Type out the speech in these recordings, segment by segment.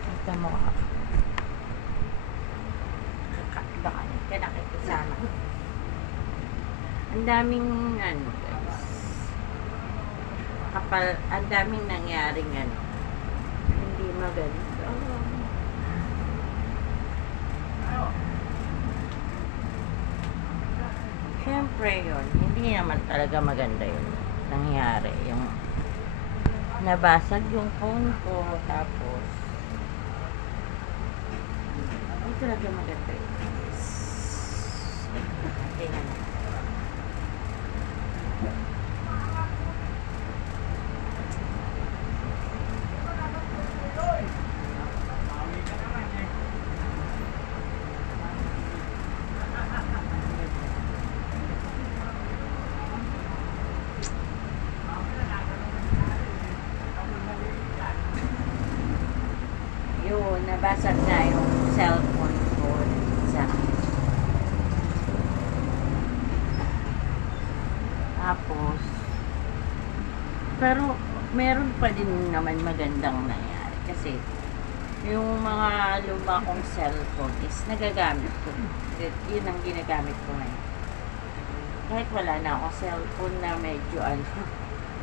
Kita mo ka. Kakakdaan ka nakikisama. Ang daming ano guys. Ang daming nangyaring ano. Hindi maganda. Siyempre yun, hindi naman talaga maganda yun nangyari. Yung nabasag yung phone ko, tapos hindi talaga maganda yun. Tingnan mo. Yun, nabasag na yung cellphone ko sa tapos pero meron pa din naman magandang nangyari kasi yung mga luma kong cellphone is nagagamit ko. Yun ang ginagamit ko ngayon. Kahit wala na ako cellphone na medyo ano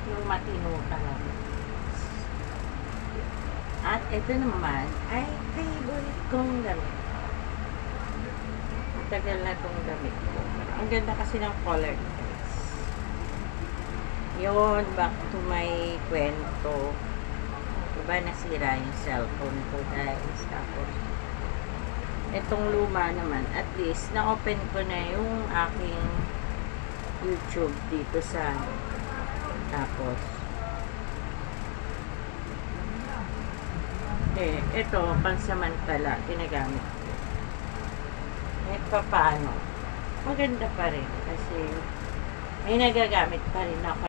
yung matino talaga. At ito naman ay favorite kong damit. Matagal na itong damit ko. Ang ganda kasi ng color guys. Yun, back to my kwento. Diba nasira yung cellphone ko guys. Tapos itong luma naman, at least na-open ko na yung aking YouTube dito sa tapos ito, pansamantala, ginagamit ko. Kahit pa paano, maganda pa rin kasi may nagagamit pa rin ako.